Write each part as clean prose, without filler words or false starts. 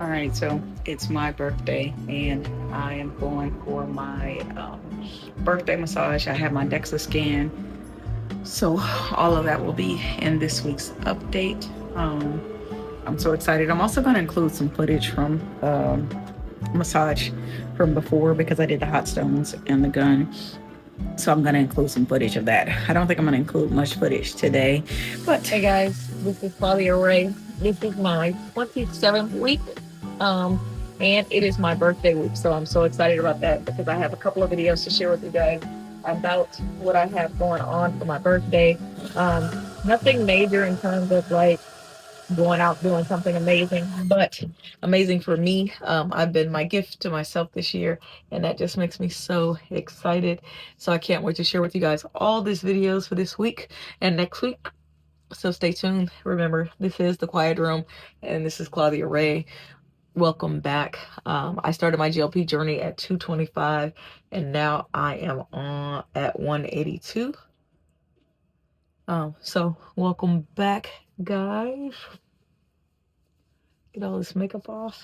All right, so it's my birthday, and I am going for my birthday massage. I have my DEXA scan, so all of that will be in this week's update. I'm so excited. I'm also going to include some footage from massage from before because I did the hot stones and the gun. So I'm going to include some footage of that. I don't think I'm going to include much footage today, but Hey guys, this is Clauthia Ray. This is my 27th week, um, and it is my birthday week, so I'm so excited about that because I have a couple of videos to share with you guys about what I have going on for my birthday. Um, Nothing major in terms of like going out doing something amazing, but amazing for me. I've been my gift to myself this year, and that just makes me so excited. So I can't wait to share with you guys all these videos for this week and next week. So stay tuned. Remember, this is The Quiet Room, and this is Claudia Ray. Welcome back. I started my GLP journey at 225, and now I am on at 182. So welcome back, guys. Get all this makeup off.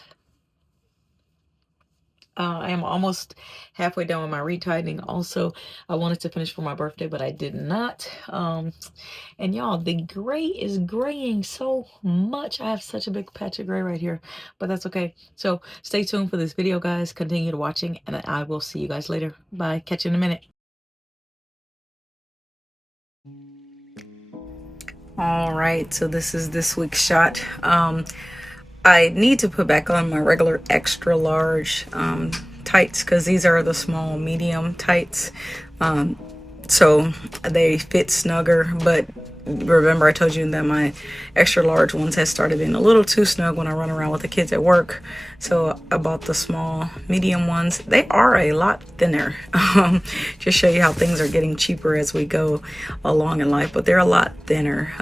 I am almost halfway done with my retightening. Also, I wanted to finish for my birthday, but I did not. And y'all, the gray is graying so much. I have such a big patch of gray right here, but that's okay. So stay tuned for this video, guys. Continue to watching, and I will see you guys later. Bye. Catch you in a minute. all right. So this is this week's shot. I need to put back on my regular extra large tights because these are the small medium tights. So they fit snugger, but remember I told you that my extra large ones has started being a little too snug when I run around with the kids at work. So I bought the small medium ones. They are a lot thinner. Just show you how things are getting cheaper as we go along in life, but they're a lot thinner.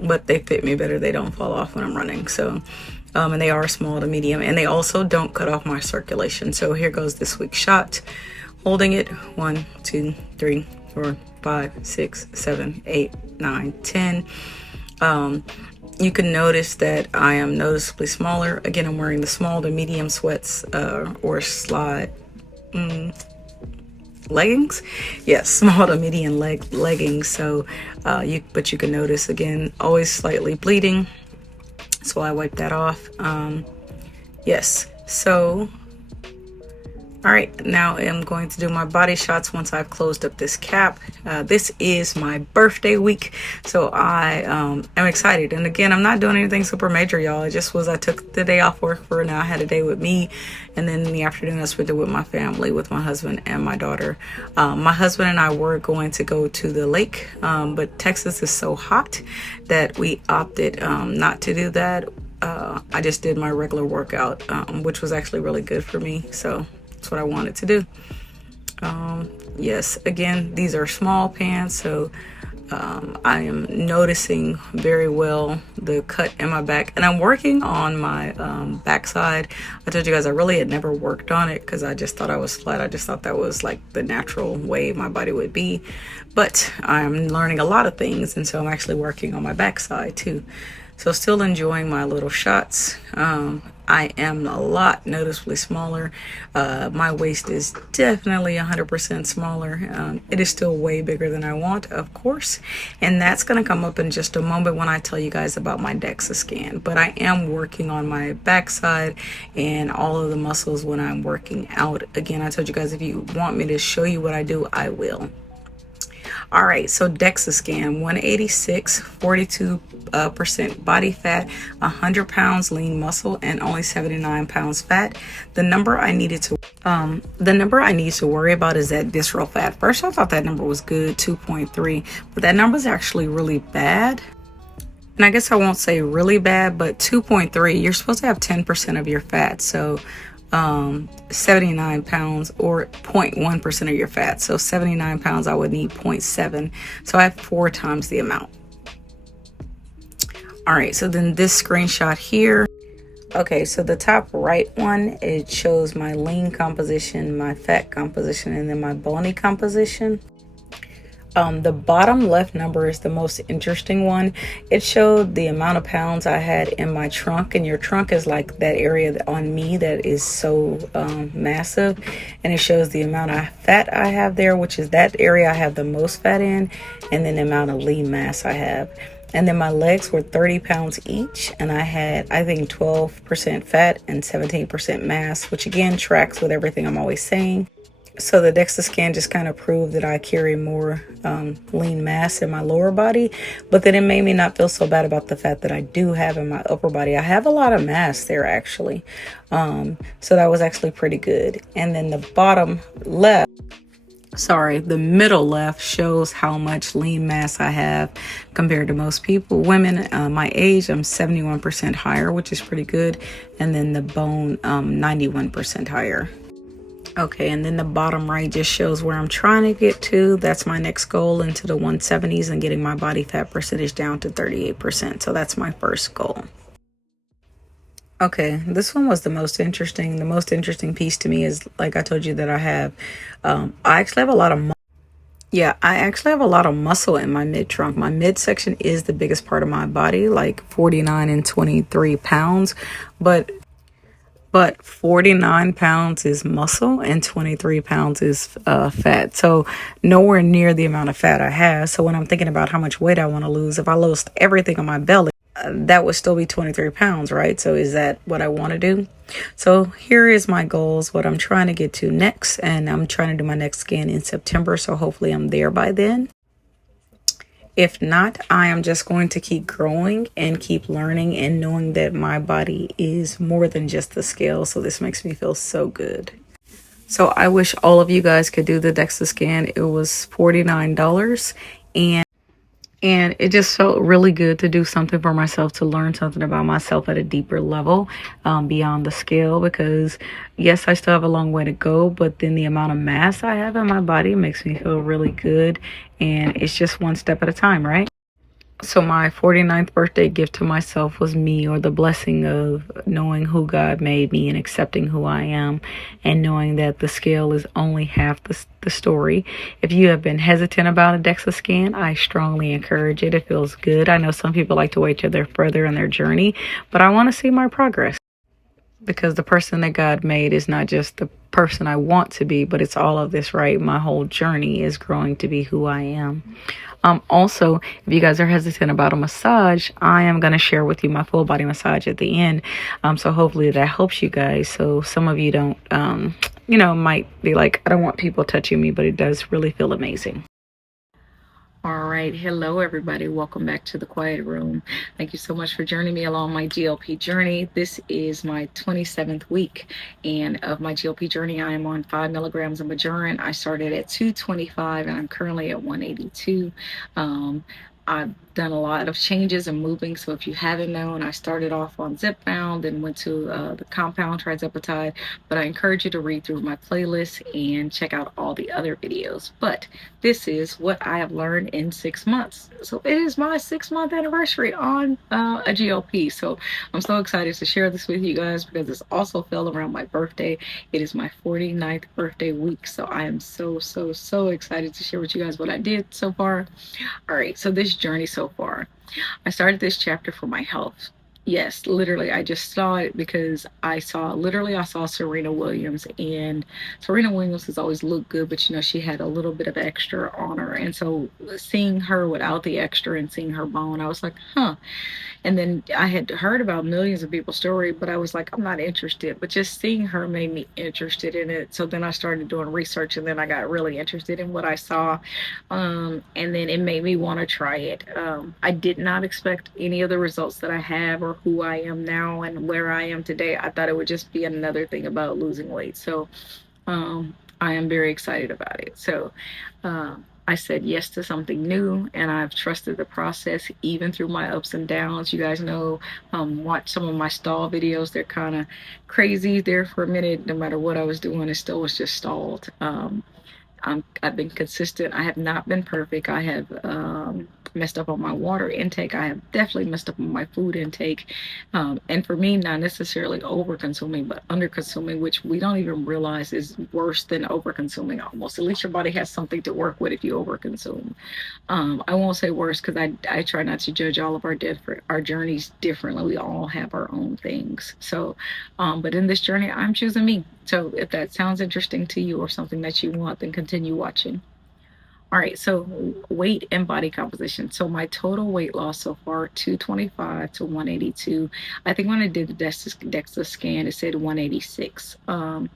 But they fit me better. They don't fall off when I'm running. So and they are small to medium, and they also don't cut off my circulation. So here goes this week's shot. Holding it, 1, 2, 3, 4, 5, 6, 7, 8, 9, 10. You can notice that I am noticeably smaller. Again, I'm wearing the small to medium sweats or slide leggings. Yes, small to medium leggings. So but you can notice again, always slightly bleeding. So I wipe that off. Yes. So all right, now I'm going to do my body shots once I've closed up this cap. This is my birthday week, so I am excited. And again, I'm not doing anything super major, y'all. I took the day off work for now. I had a day with me, and then in the afternoon I spent it with my family, with my husband and my daughter. My husband and I were going to go to the lake, but Texas is so hot that we opted not to do that. I just did my regular workout, which was actually really good for me. So that's what I wanted to do. Yes, again, these are small pants, so I am noticing very well the cut in my back, and I'm working on my backside. I told you guys I really had never worked on it because I just thought I was flat. I just thought that was like the natural way my body would be, but I'm learning a lot of things, and so I'm actually working on my backside too. So still enjoying my little shots. I am a lot noticeably smaller. My waist is definitely 100% smaller. It is still way bigger than I want, of course. And that's going to come up in just a moment when I tell you guys about my DEXA scan. But I am working on my backside and all of the muscles when I'm working out. Again, I told you guys if you want me to show you what I do, I will. All right, so DEXA scan, 186, 42% body fat, 100 pounds lean muscle, and only 79 pounds fat. The number I need to worry about is that visceral fat. First, I thought that number was good, 2.3, but that number is actually really bad. And I guess I won't say really bad, but 2.3, you're supposed to have 10% of your fat. So 79 pounds or 0.1% of your fat. So 79 pounds, I would need 0.7. So I have 4 times the amount. All right, so then this screenshot here. Okay, so the top right one, it shows my lean composition, my fat composition, and then my bony composition. The bottom left number is the most interesting one. It showed the amount of pounds I had in my trunk, and your trunk is like that area on me that is so massive, and it shows the amount of fat I have there, which is that area I have the most fat in, and then the amount of lean mass I have. And then my legs were 30 pounds each, and I had, I think, 12% fat and 17% mass, which again tracks with everything I'm always saying. So the DEXA scan just kind of proved that I carry more lean mass in my lower body, but then it made me not feel so bad about the fat that I do have in my upper body. I have a lot of mass there actually. So that was actually pretty good. And then the bottom left, sorry, the middle left shows how much lean mass I have compared to most people. Women my age, I'm 71% higher, which is pretty good. And then the bone, 91% higher. Okay, and then the bottom right just shows where I'm trying to get to. That's my next goal, into the 170s and getting my body fat percentage down to 38%. So that's my first goal. Okay, this one was the most interesting. The most interesting piece to me is, like I told you, that I have, I actually have a lot of yeah, I actually have a lot of muscle in my mid trunk. My midsection is the biggest part of my body, like 49 and 23 pounds. But 49 pounds is muscle and 23 pounds is fat. So nowhere near the amount of fat I have. So when I'm thinking about how much weight I want to lose, if I lost everything on my belly, that would still be 23 pounds, right? So is that what I want to do? So here is my goals, what I'm trying to get to next. And I'm trying to do my next scan in September. So hopefully I'm there by then. If not, I am just going to keep growing and keep learning and knowing that my body is more than just the scale. So this makes me feel so good. So I wish all of you guys could do the DEXA scan. It was $49, and it just felt really good to do something for myself, to learn something about myself at a deeper level, beyond the scale, because yes, I still have a long way to go, but then the amount of mass I have in my body makes me feel really good, and it's just one step at a time, right? So my 49th birthday gift to myself was me, or the blessing of knowing who God made me and accepting who I am, and knowing that the scale is only half the story. If you have been hesitant about a DEXA scan, I strongly encourage it. It feels good. I know some people like to wait till they're further in their journey, but I want to see my progress, because the person that God made is not just the person I want to be, but it's all of this, right? My whole journey is growing to be who I am. Also, if you guys are hesitant about a massage, I am going to share with you my full body massage at the end. So hopefully that helps you guys. So some of you don't, might be like, I don't want people touching me, but it does really feel amazing. All right. Hello, everybody. Welcome back to the Quiet Room. Thank you so much for joining me along my GLP journey. This is my 27th week. And of my GLP journey, I am on 5 milligrams of Mounjaro. I started at 225 and I'm currently at 182. I've done a lot of changes and moving. So if you haven't known, I started off on Zepbound and went to the compound trizepatide. But I encourage you to read through my playlist and check out all the other videos. But this is what I have learned in 6 months. So it is my 6-month anniversary on a GLP. So I'm so excited to share this with you guys, because this also fell around my birthday. It is my 49th birthday week. So I am so excited to share with you guys what I did so far. All right, so this journey so far, I started this chapter for my health. Yes, literally, I just saw it because I saw Serena Williams, and Serena Williams has always looked good, but she had a little bit of extra on her. And so seeing her without the extra and seeing her bone, I was like, huh. And then I had heard about millions of people's story, but I was like, I'm not interested. But just seeing her made me interested in it. So then I started doing research, and then I got really interested in what I saw. And then it made me want to try it. I did not expect any of the results that I have, or who I am now and where I am today. I thought it would just be another thing about losing weight. So I am very excited about it. So I said yes to something new, and I've trusted the process even through my ups and downs. You guys know, watch some of my stall videos. They're kind of crazy there for a minute. No matter what I was doing, it still was just stalled. I've been consistent. I have not been perfect. I have messed up on my water intake. I have definitely messed up on my food intake. And for me, not necessarily over consuming, but under consuming, which we don't even realize is worse than over consuming almost. At least your body has something to work with if you over consume. I won't say worse because I try not to judge all of our journeys differently. We all have our own things. So, but in this journey, I'm choosing me. So if that sounds interesting to you or something that you want, then continue watching. All right, so weight and body composition. So my total weight loss so far, 225 to 182. I think when I did the DEXA scan, it said 186. My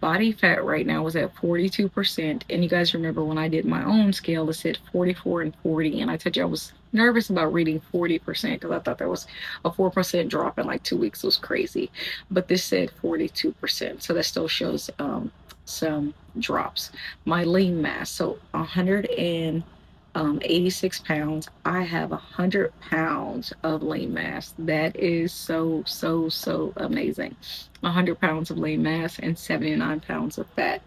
body fat right now was at 42%. And you guys remember when I did my own scale, it said 44 and 40. And I told you I was nervous about reading 40% because I thought there was a 4% drop in like 2 weeks. It was crazy. But this said 42%. So that still shows some drops. My lean mass, so 186 pounds. I have 100 pounds of lean mass. That is so, so, so amazing. 100 pounds of lean mass and 79 pounds of fat.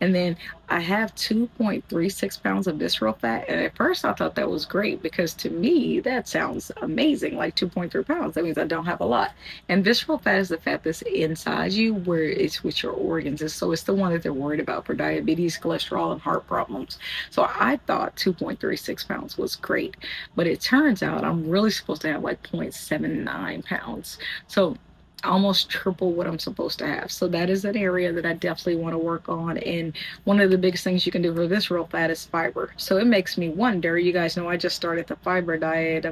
And then I have 2.36 pounds of visceral fat. And at first I thought that was great because to me, that sounds amazing. Like 2.3 pounds. That means I don't have a lot. And visceral fat is the fat that's inside you where it's with your organs. And so it's the one that they're worried about for diabetes, cholesterol, and heart problems. So I thought 2.36 pounds was great. But it turns out I'm really supposed to have like 0.79 pounds. So almost triple what I'm supposed to have. So that is an area that I definitely want to work on. And one of the biggest things you can do for visceral fat is fiber. So it makes me wonder, you guys know I just started the fiber diet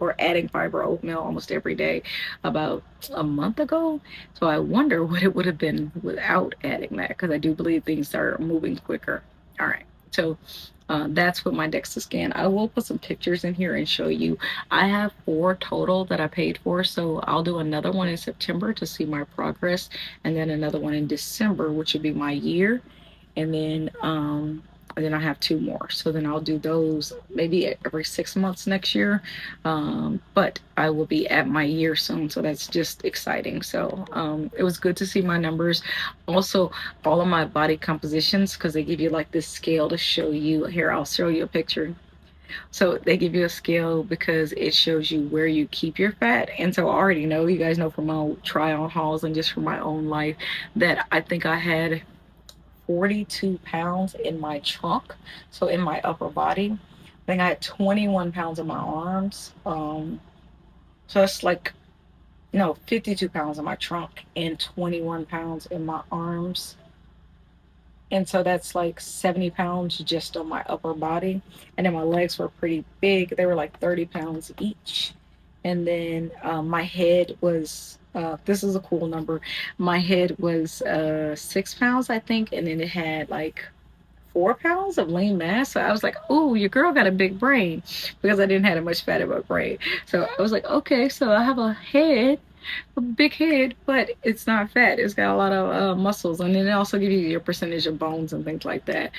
or adding fiber oatmeal almost every day about a month ago. So I wonder what it would have been without adding that, because I do believe things are moving quicker. All right. So that's with my DEXA scan. I will put some pictures in here and show you. I have 4 total that I paid for, so I'll do another one in September to see my progress, and then another one in December, which would be my year, and then I have 2 more. So then I'll do those maybe every 6 months next year. But I will be at my year soon, so that's just exciting. So it was good to see my numbers. Also, all of my body compositions, because they give you like this scale to show you. Here, I'll show you a picture. So they give you a scale because it shows you where you keep your fat. And so I already know, you guys know from my try on hauls and just from my own life, that I think I had 42 pounds in my trunk, so in my upper body. I think I had 21 pounds in my arms. So it's like, no, 52 pounds in my trunk and 21 pounds in my arms. And so that's like 70 pounds just on my upper body. And then my legs were pretty big. They were like 30 pounds each. And then my head was, this is a cool number. My head was 6 pounds, I think. And then it had like 4 pounds of lean mass. So I was like, oh, your girl got a big brain, because I didn't have that much fat in my brain. So I was like, okay, so I have a big head, but it's not fat. It's got a lot of muscles, and then it also gives you your percentage of bones and things like that,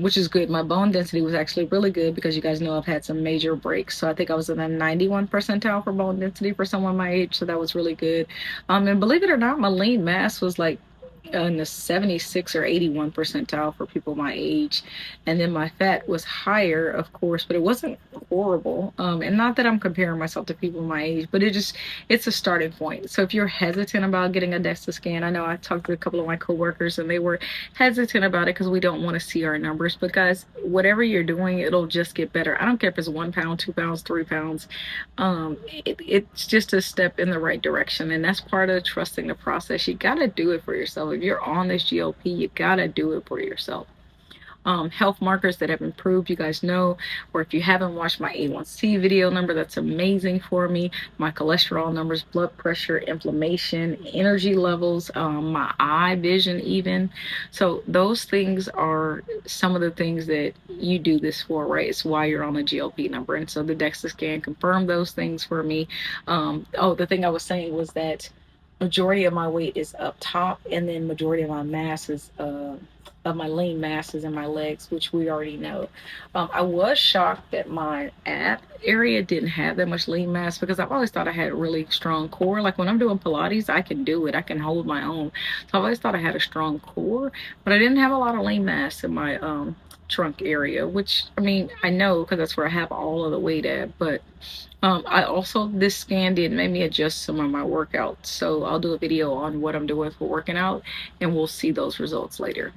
which is good. My bone density was actually really good because you guys know I've had some major breaks. So I think I was in the 91 percentile for bone density for someone my age. So that was really good. And believe it or not, my lean mass was like in the 76 or 81 percentile for people my age. And then my fat was higher, of course, but it wasn't horrible. And not that I'm comparing myself to people my age, but it's a starting point. So if you're hesitant about getting a DEXA scan, I know I talked to a couple of my coworkers and they were hesitant about it because we don't want to see our numbers. But guys, whatever you're doing, it'll just get better. I don't care if it's 1 pound, 2 pounds, 3 pounds. It's just a step in the right direction. And that's part of trusting the process. You got to do it for yourself. If you're on this GLP, you got to do it for yourself. Health markers that have improved, you guys know, or if you haven't watched my A1C video number, that's amazing for me. My cholesterol numbers, blood pressure, inflammation, energy levels, my eye vision even. So those things are some of the things that you do this for, right? It's why you're on the GLP number. And so the DEXA scan confirmed those things for me. The thing I was saying was that majority of my weight is up top, and then majority of my mass is of my lean mass is in my legs, which we already know. I was shocked that my ab area didn't have that much lean mass, because I've always thought I had a really strong core. Like when I'm doing Pilates, I can do it. I can hold my own. So I've always thought I had a strong core, but I didn't have a lot of lean mass in my trunk area, which I mean, I know because that's where I have all of the weight at. But I also, this scan did make me adjust some of my workouts. So I'll do a video on what I'm doing for working out, and we'll see those results later.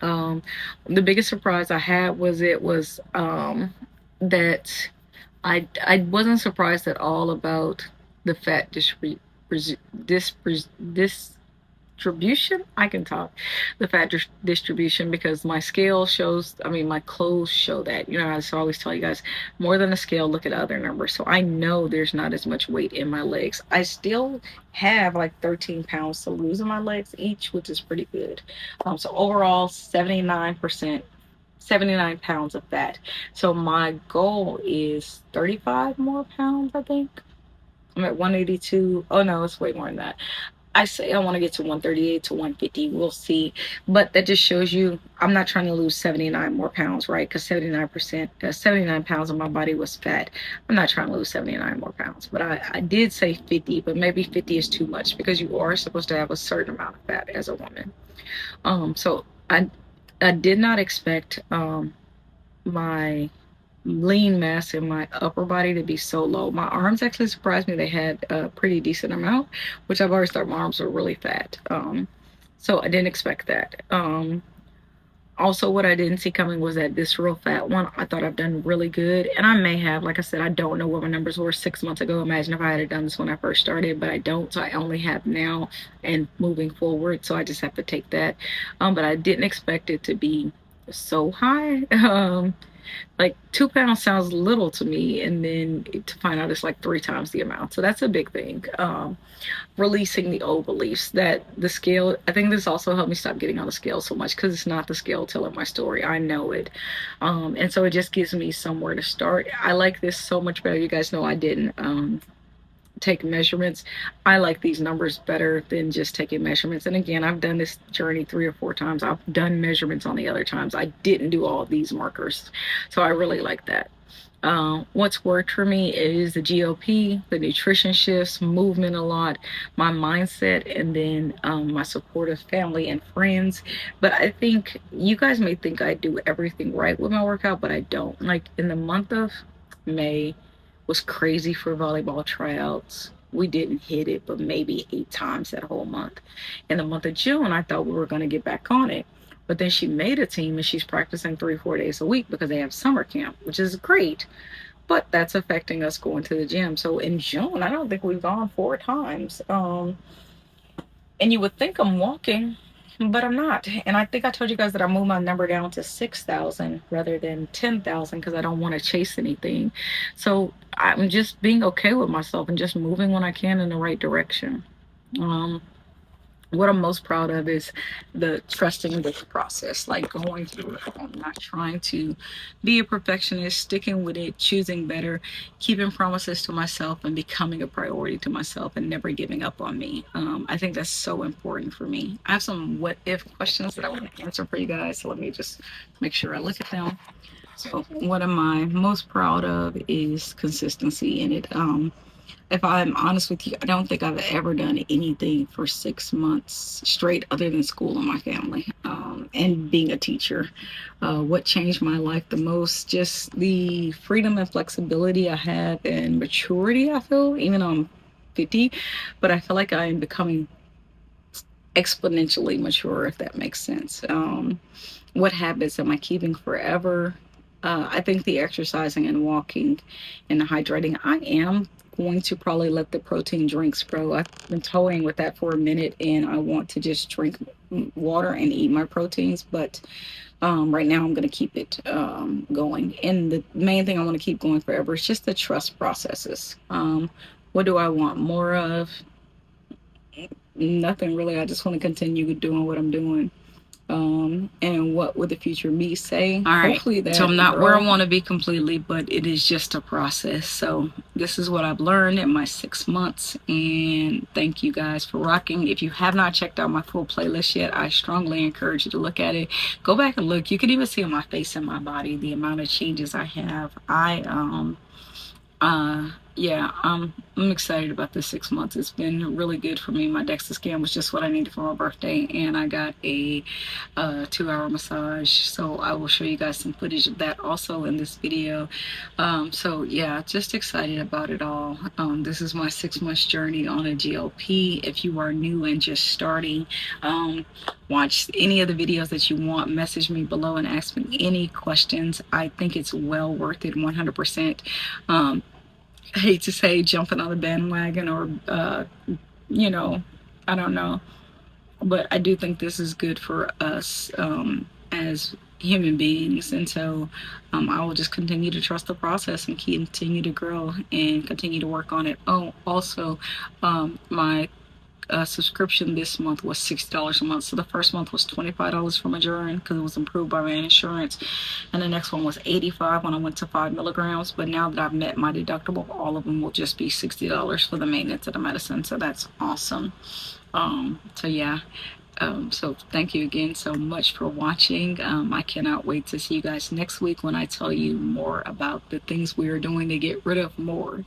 Um, the biggest surprise I had was that I wasn't surprised at all about the fat distribution. I can talk. The fat distribution, because my scale shows, I mean, my clothes show that. You know, I always tell you guys, more than a scale, look at other numbers. So I know there's not as much weight in my legs. I still have like 13 pounds to lose in my legs each, which is pretty good. So overall, 79 pounds of fat. So my goal is 35 more pounds, I think. I'm at 182. Oh no, it's way more than that. I say I want to get to 138 to 150. We'll see. But that just shows you I'm not trying to lose 79 more pounds, right? Because 79 pounds of my body was fat. I'm not trying to lose 79 more pounds. But I did say 50, but maybe 50 is too much because you are supposed to have a certain amount of fat as a woman. So I did not expect my lean mass in my upper body to be so low. My arms actually surprised me. They had a pretty decent amount, which I've always thought my arms were really fat. So I didn't expect that. Also, what I didn't see coming was that visceral fat one. I thought I've done really good, and I may have. Like I said, I don't know what my numbers were 6 months ago. Imagine if I had done this when I first started, but I don't. So I only have now and moving forward. So I just have to take that. But I didn't expect it to be so high. Like 2 pounds sounds little to me, and then to find out it's like 3 times the amount. So that's a big thing. Releasing the old beliefs that the scale, I think this also helped me stop getting on the scale so much, because it's not the scale telling my story. I know it. And so it just gives me somewhere to start. I like this so much better. You guys know I didn't take measurements. I like these numbers better than just taking measurements. And again, I've done this journey 3 or 4 times. I've done measurements on the other times. I didn't do all of these markers. So I really like that. What's worked for me is the GLP, the nutrition shifts, movement a lot, my mindset, and then my supportive family and friends. But I think you guys may think I do everything right with my workout, but I don't. Like in the month of May was crazy for volleyball tryouts. We didn't hit it, but maybe 8 times that whole month. In the month of June, I thought we were going to get back on it. But then she made a team and she's practicing 3-4 days a week because they have summer camp, which is great. But that's affecting us going to the gym. So in June, I don't think we've gone 4 times. And you would think I'm walking, but I'm not. And I think I told you guys that I moved my number down to 6,000 rather than 10,000 because I don't want to chase anything. So I'm just being okay with myself and just moving when I can in the right direction. What I'm most proud of is the trusting with the process, like going through it. I'm not trying to be a perfectionist, sticking with it, choosing better, keeping promises to myself, and becoming a priority to myself and never giving up on me. I think that's so important for me. I have some what if questions that I want to answer for you guys. So let me just make sure I look at them. So what am I most proud of is consistency in it. If I'm honest with you, I don't think I've ever done anything for 6 months straight other than school and my family, and being a teacher. What changed my life the most? Just the freedom and flexibility I have and maturity I feel, even though I'm 50, but I feel like I am becoming exponentially mature, if that makes sense. What habits am I keeping forever? I think the exercising and walking and the hydrating, I am going to probably let the protein drinks grow. I've been toying with that for a minute, and I want to just drink water and eat my proteins, but right now I'm going to keep it going. And the main thing I want to keep going forever is just the trust processes. What do I want more of? Nothing really. I just want to continue doing what I'm doing. And what would the future me say? All right. Hopefully that. So I'm not where I want to be completely, but it is just a process. So this is what I've learned in my 6 months, and thank you guys for rocking. If you have not checked out my full playlist yet, I strongly encourage you to look at it. Go back and look. You can even see on my face and my body the amount of changes I have. yeah, I'm excited about this 6 months. It's been really good for me. My DEXA scan was just what I needed for my birthday, and I got a 2-hour massage. So I will show you guys some footage of that also in this video. So yeah, just excited about it all. This is my 6 months journey on a GLP. If you are new and just starting, watch any of the videos that you want. Message me below and ask me any questions. I think it's well worth it, 100%. I hate to say jumping on the bandwagon or, you know, I don't know. But I do think this is good for us as human beings. And so I will just continue to trust the process and continue to grow and continue to work on it. Oh, also, my subscription this month was $60 a month. So the first month was $25 for Mounjaro because it was approved by my insurance, and the next one was $85 when I went to 5 milligrams. But now that I've met my deductible, all of them will just be $60 for the maintenance of the medicine. So that's awesome. So yeah. So thank you again so much for watching. I cannot wait to see you guys next week when I tell you more about the things we are doing to get rid of more.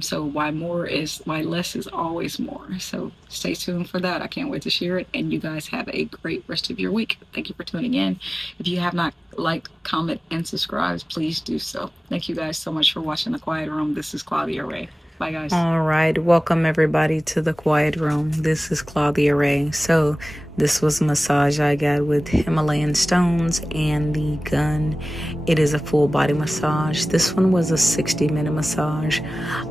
So why less is always more. So stay tuned for that. I can't wait to share it. And you guys have a great rest of your week. Thank you for tuning in. If you have not liked, comment, and subscribed, please do so. Thank you guys so much for watching The Quiet Room. This is Clauthia Ray. Bye, guys. All right. Welcome, everybody, to The Quiet Room. This is Clauthia Ray. So this was a massage I got with Himalayan stones and the gun. It is a full body massage. This one was a 60-minute massage.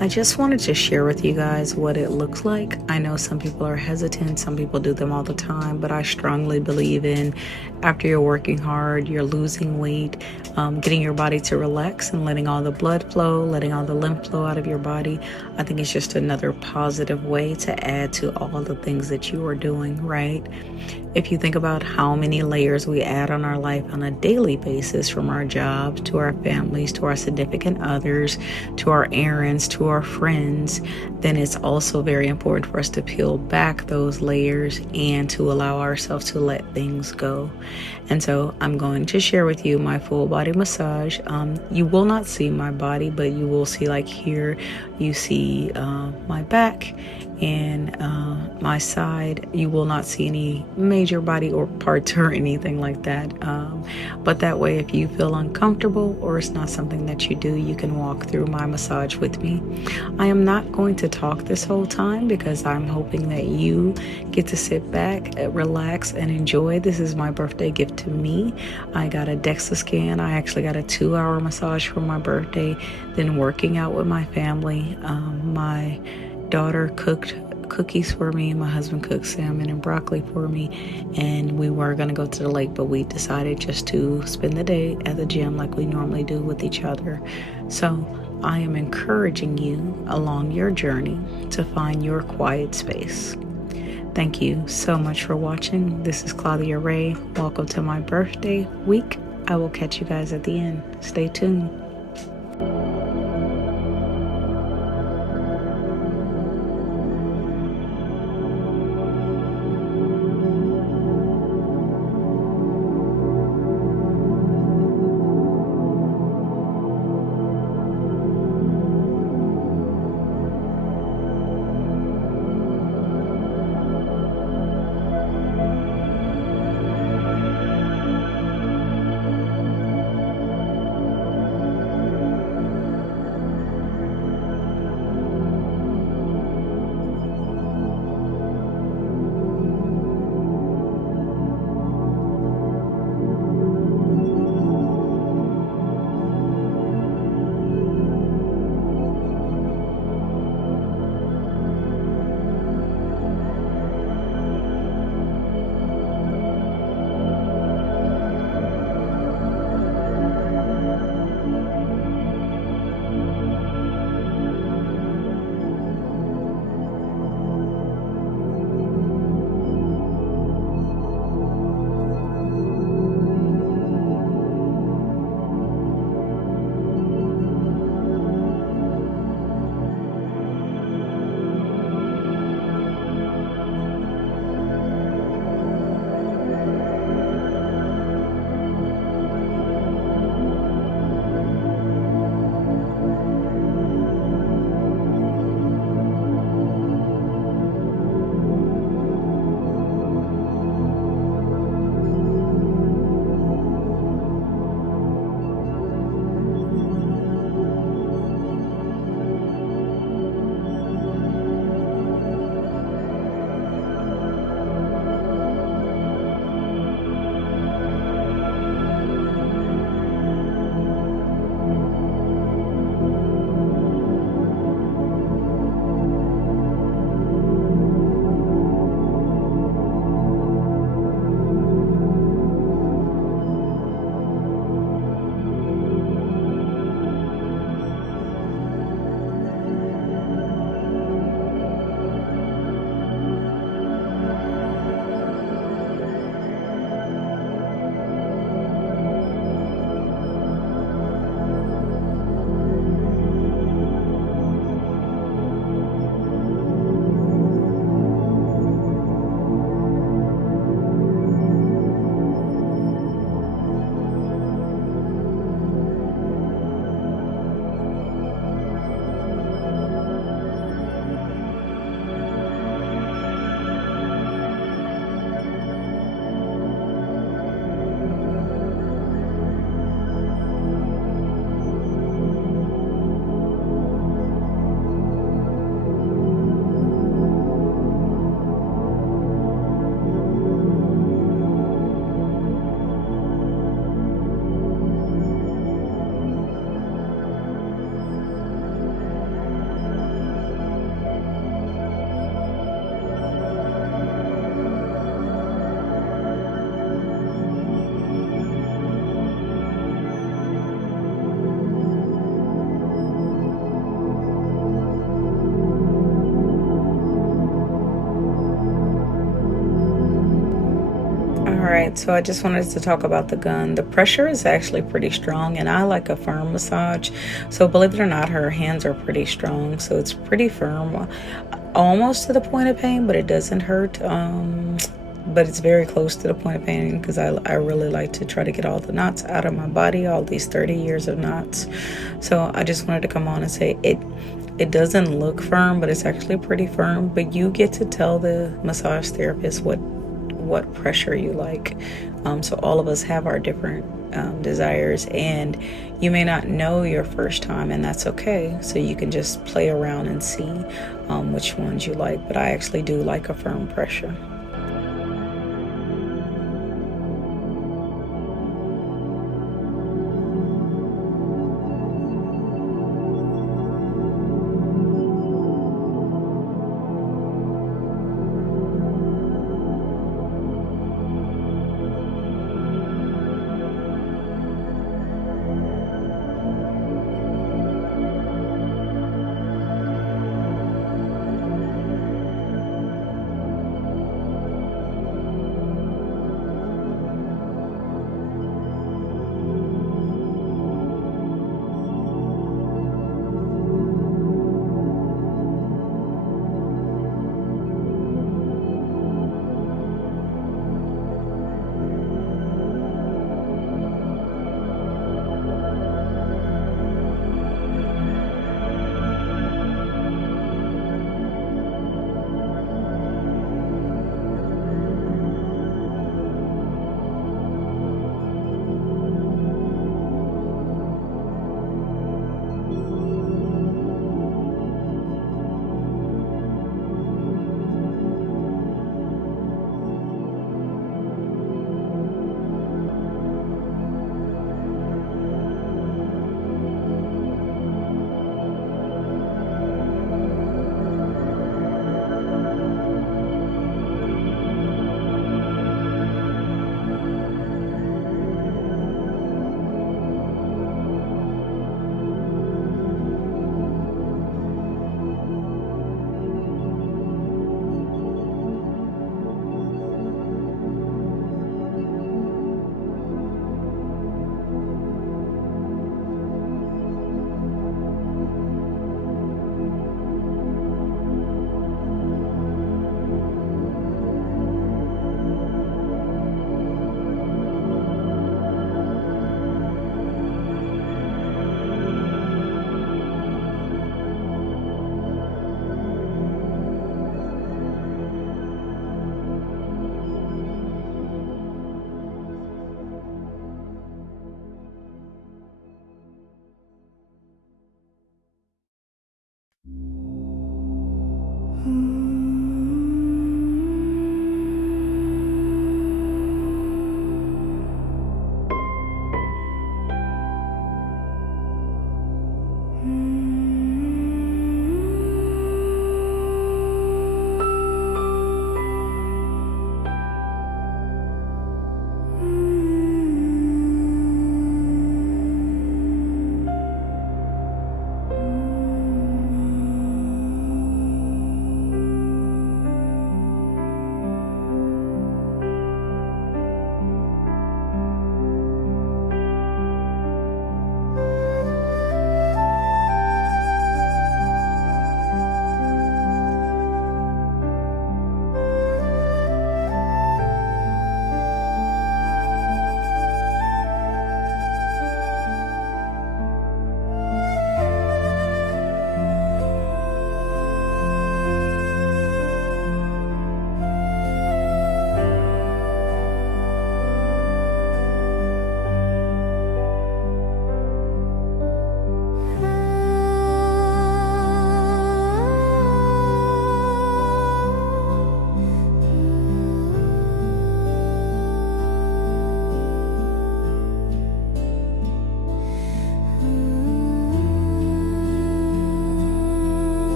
I just wanted to share with you guys what it looks like. I know some people are hesitant. Some people do them all the time, but I strongly believe in after you're working hard, you're losing weight, getting your body to relax and letting all the blood flow, letting all the lymph flow out of your body. I think it's just another positive way to add to all the things that you are doing, right? If you think about how many layers we add on our life on a daily basis, from our jobs to our families, to our significant others, to our errands, to our friends, then it's also very important for us to peel back those layers and to allow ourselves to let things go. And so I'm going to share with you my full body massage. You will not see my body, but you will see, like here, you see my back and my side. You will not see any major body or parts or anything like that. But that way, if you feel uncomfortable or it's not something that you do, you can walk through my massage with me. I am not going to talk this whole time because I'm hoping that you get to sit back, relax, and enjoy. This is my birthday gift to me. I got a DEXA scan. I actually got a 2-hour massage for my birthday. Then working out with my family. My daughter cooked cookies for me. My husband cooked salmon and broccoli for me, and we were going to go to the lake, but we decided just to spend the day at the gym like we normally do with each other. So I am encouraging you along your journey to find your quiet space. Thank you so much for watching. This is Clauthia Ray. Welcome to my birthday week. I will catch you guys at the end. Stay tuned. right, so I just wanted to talk about the gun. The pressure is actually pretty strong, and I like a firm massage. So believe it or not, her hands are pretty strong, so it's pretty firm, almost to the point of pain, but it doesn't hurt. But it's very close to the point of pain because I really like to try to get all the knots out of my body, all these 30 years of knots. So I just wanted to come on and say it doesn't look firm, but it's actually pretty firm. But you get to tell the massage therapist what pressure you like. So all of us have our different desires, and you may not know your first time, and that's okay. So you can just play around and see which ones you like. But I actually do like a firm pressure.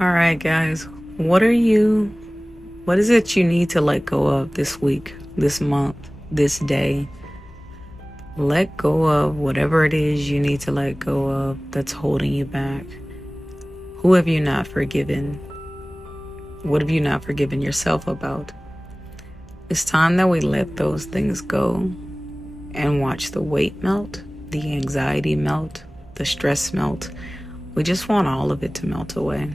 All right, guys. What is it you need to let go of this week, this month, this day? Let go of whatever it is you need to let go of that's holding you back. Who have you not forgiven? What have you not forgiven yourself about? It's time that we let those things go and watch the weight melt, the anxiety melt, the stress melt. We just want all of it to melt away.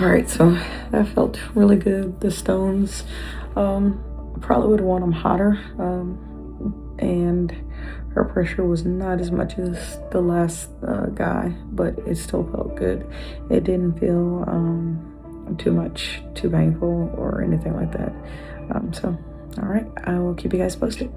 All right, so that felt really good. The stones, I probably would want them hotter, and her pressure was not as much as the last guy, but it still felt good. It didn't feel too painful or anything like that. So, all right, I will keep you guys posted.